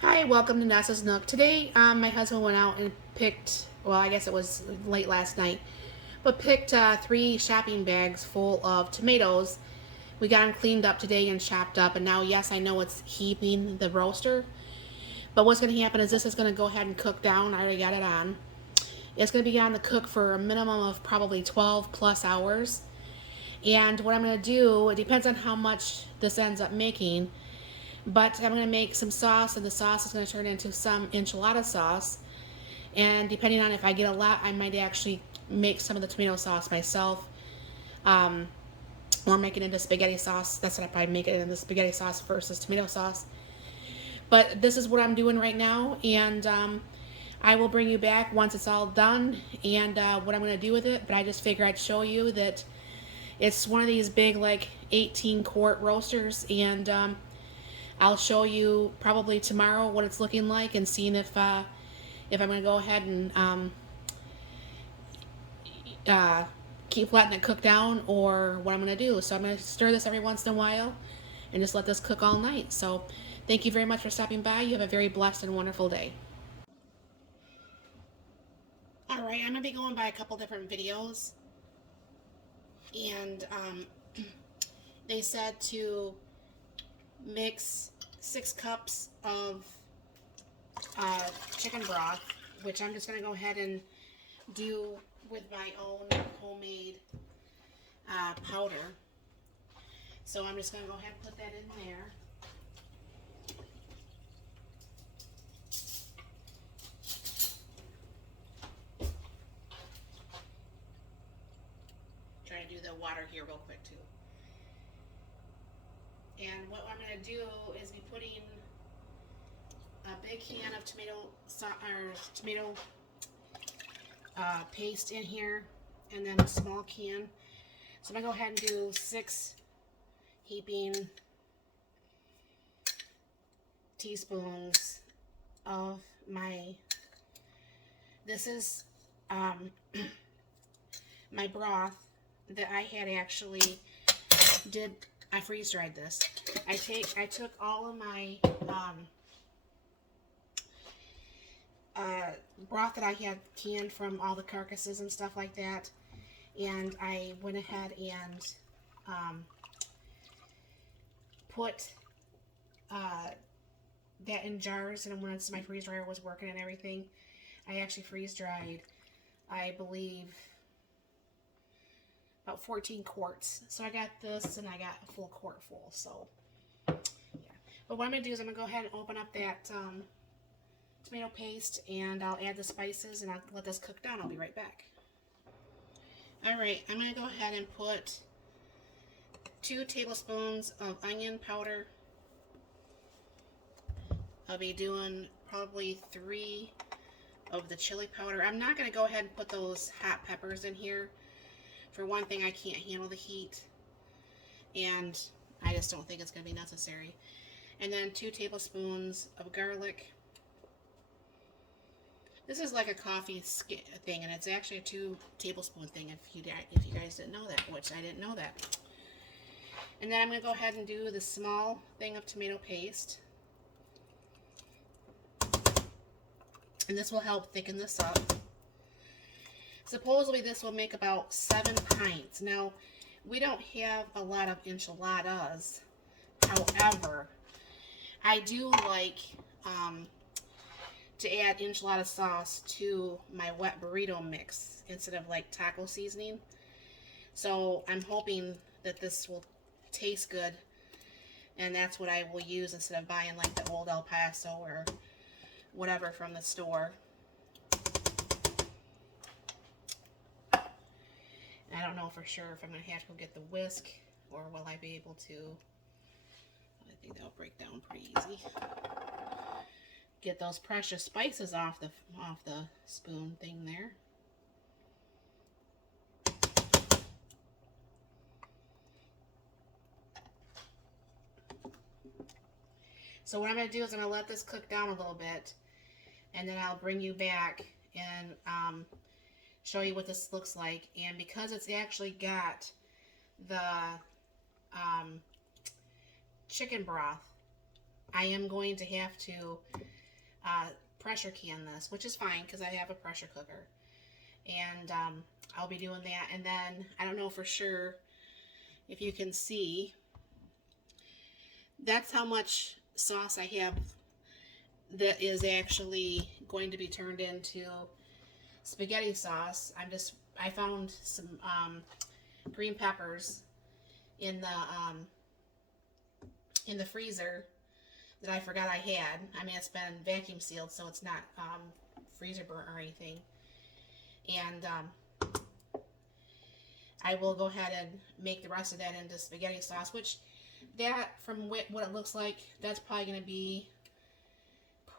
Hi, welcome to Nessa's Nook. Today, my husband went out and picked, well, I guess it was late last night, but picked 3 shopping bags full of tomatoes. We got them cleaned up today and chopped up, and now, yes, I know it's heaping the roaster, but what's going to happen is this is going to go ahead and cook down. I already got it on. It's going to be on the cook for a minimum of probably 12 plus hours. And what I'm going to do, it depends on how much this ends up making. But I'm going to make some sauce, and the sauce is going to turn into some enchilada sauce. And depending on if I get a lot, I might actually make some of the tomato sauce myself, um, or make it into spaghetti sauce. That's what I probably make it into spaghetti sauce versus tomato sauce. But this is what I'm doing right now, and I will bring you back once it's all done and what I'm going to do with it. But I just figure I'd show you that it's one of these big, like 18-quart roasters, and I'll show you probably tomorrow what it's looking like and seeing if I'm going to go ahead and uh, keep letting it cook down or what I'm going to do. So I'm going to stir this every once in a while and just let this cook all night. So thank you very much for stopping by. You have a very blessed and wonderful day. All right, I'm going to be going by a couple different videos, and they said to mix 6 cups of chicken broth, which I'm just going to go ahead and do with my own homemade powder. So I'm just going to go ahead and put that in there. Trying to do the water here real quick too. And what I'm going to do is be putting a big can of tomato paste in here, and then a small can. So I'm going to go ahead and do 6 heaping teaspoons of this is my broth that I had actually I freeze dried this. I took all of my broth that I had canned from all the carcasses and stuff like that, and I went ahead and put that in jars, and once my freeze dryer was working and everything, I actually freeze dried, I believe, about 14 quarts. So I got this and I got a full quart full. So yeah. But what I'm going to do is I'm going to go ahead and open up that tomato paste, and I'll add the spices and I'll let this cook down. I'll be right back. Alright, I'm going to go ahead and put 2 tablespoons of onion powder. I'll be doing probably 3 of the chili powder. I'm not going to go ahead and put those hot peppers in here. For one thing, I can't handle the heat, and I just don't think it's going to be necessary. And then 2 tablespoons of garlic. This is like a coffee thing, and it's actually a 2 tablespoon thing if you guys didn't know that, which I didn't know that. And then I'm going to go ahead and do the small thing of tomato paste. And this will help thicken this up. Supposedly this will make about 7 pints. Now, we don't have a lot of enchiladas. However, I do like to add enchilada sauce to my wet burrito mix instead of like taco seasoning. So I'm hoping that this will taste good, and that's what I will use instead of buying like the old El Paso or whatever from the store. I don't know for sure if I'm going to have to go get the whisk, or will I be able to. I think that'll break down pretty easy. Get those precious spices off the spoon thing there. So what I'm going to do is I'm going to let this cook down a little bit, and then I'll bring you back and show you what this looks like. And because it's actually got the chicken broth I am going to have to pressure can this, which is fine because I have a pressure cooker. And I'll be doing that. And then I don't know for sure if you can see, that's how much sauce I have that is actually going to be turned into spaghetti sauce. I found some green peppers in the freezer that I forgot I had. I mean, it's been vacuum sealed, so it's not freezer burnt or anything. And I will go ahead and make the rest of that into spaghetti sauce, which that, from what it looks like, that's probably going to be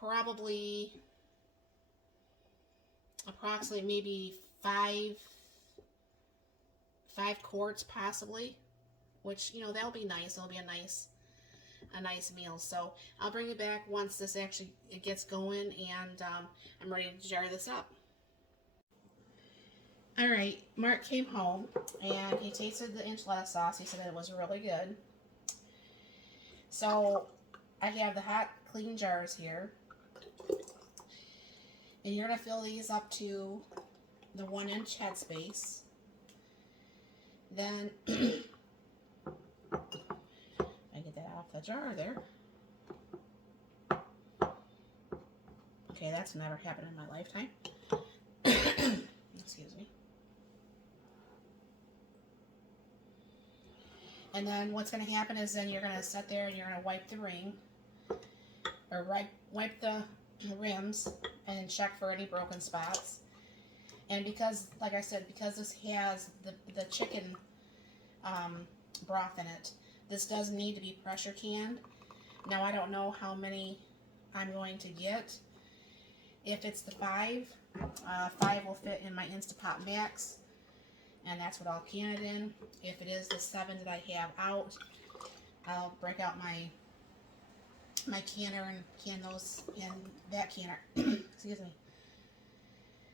probably approximately maybe five quarts possibly, which, you know, that'll be nice. It'll be a nice meal. So I'll bring it back once this actually it gets going, and I'm ready to jar this up. All right, Mark came home and he tasted the enchilada sauce. He said it was really good. So I have the hot, clean jars here. And you're going to fill these up to the 1-inch headspace. Then, I get that off the jar there. Okay, that's never happened in my lifetime. Excuse me. And then what's going to happen is then you're going to sit there and you're going to wipe the ring, or wipe the rims, and check for any broken spots. And because, like I said, because this has the chicken broth in it, this does need to be pressure canned. Now I don't know how many I'm going to get. If it's the 5 will fit in my Instapot Max, and that's what I'll can it in. If it is the 7 that I have out, I'll break out my canner and can those in that canner. Excuse me.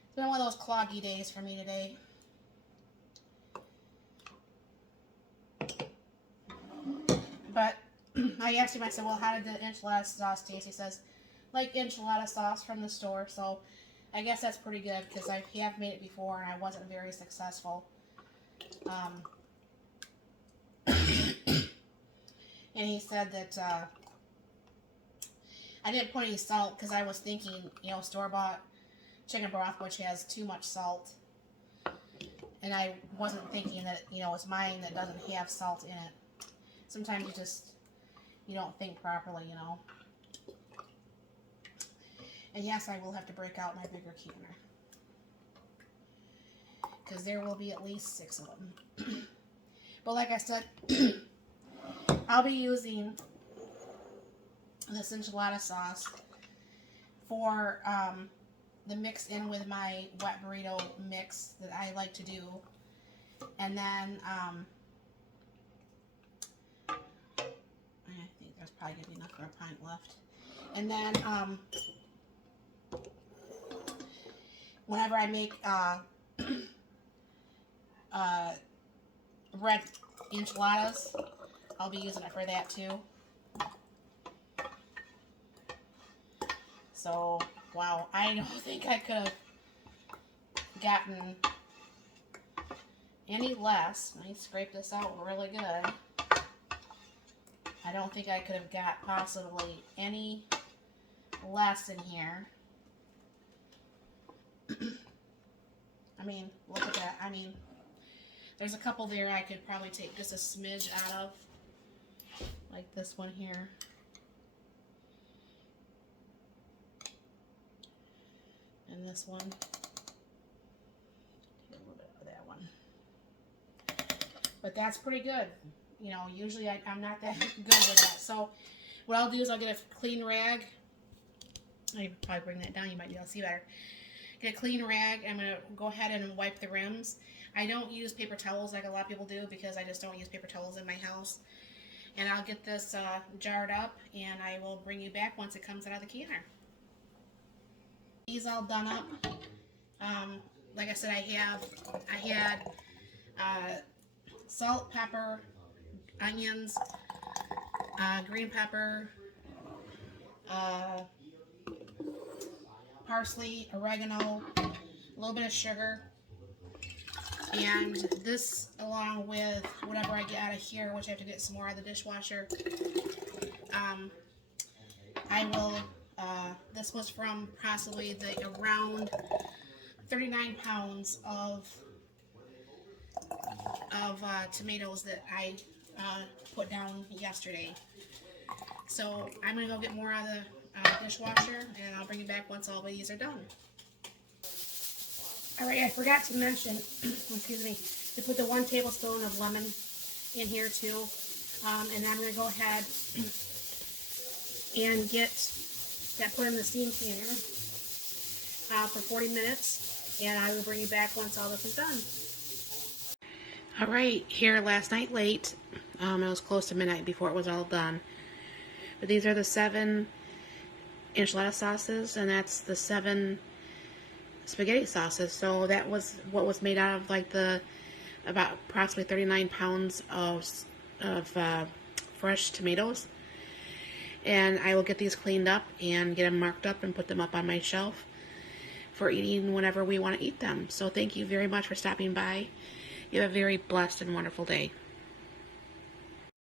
It's been one of those cloggy days for me today. But I asked him, I said, well, how did the enchilada sauce taste? He says, like enchilada sauce from the store. So I guess that's pretty good because I have made it before and I wasn't very successful. And he said that I didn't put any salt because I was thinking, you know, store-bought chicken broth, which has too much salt. And I wasn't thinking that, you know, it's mine that doesn't have salt in it. Sometimes you don't think properly, you know. And yes, I will have to break out my bigger canner, because there will be at least 6 of them. But like I said, I'll be using this enchilada sauce for the mix in with my wet burrito mix that I like to do. And then I think there's probably going to be enough for a pint left. And then whenever I make red enchiladas, I'll be using it for that too. So, wow, I don't think I could have gotten any less. Let me scrape this out really good. I don't think I could have got possibly any less in here. I mean, look at that. I mean, there's a couple there I could probably take just a smidge out of, like this one here. And this one. Take a little bit of that one. But that's pretty good. You know, usually I'm not that good with that. So what I'll do is I'll get a clean rag. I could probably bring that down. You might be able to see better. Get a clean rag. I'm going to go ahead and wipe the rims. I don't use paper towels like a lot of people do because I just don't use paper towels in my house. And I'll get this jarred up, and I will bring you back once it comes out of the canner. These all done up. Like I said, I had salt, pepper, onions, green pepper, parsley, oregano, a little bit of sugar, and this along with whatever I get out of here, which I have to get some more out of the dishwasher. I will, this was from possibly the around 39 pounds of tomatoes that I put down yesterday. So I'm going to go get more out of the dishwasher, and I'll bring it back once all these are done. Alright, I forgot to mention, excuse me, to put the 1 tablespoon of lemon in here too. And I'm going to go ahead and get that put in the steam canner for 40 minutes. And I will bring you back once all this is done. Alright, here last night late, it was close to midnight before it was all done. But these are the 7 enchilada sauces, and that's the 7 spaghetti sauces. So that was what was made out of like about approximately 39 pounds of fresh tomatoes. And I will get these cleaned up and get them marked up and put them up on my shelf for eating whenever we want to eat them. So thank you very much for stopping by. You have a very blessed and wonderful day.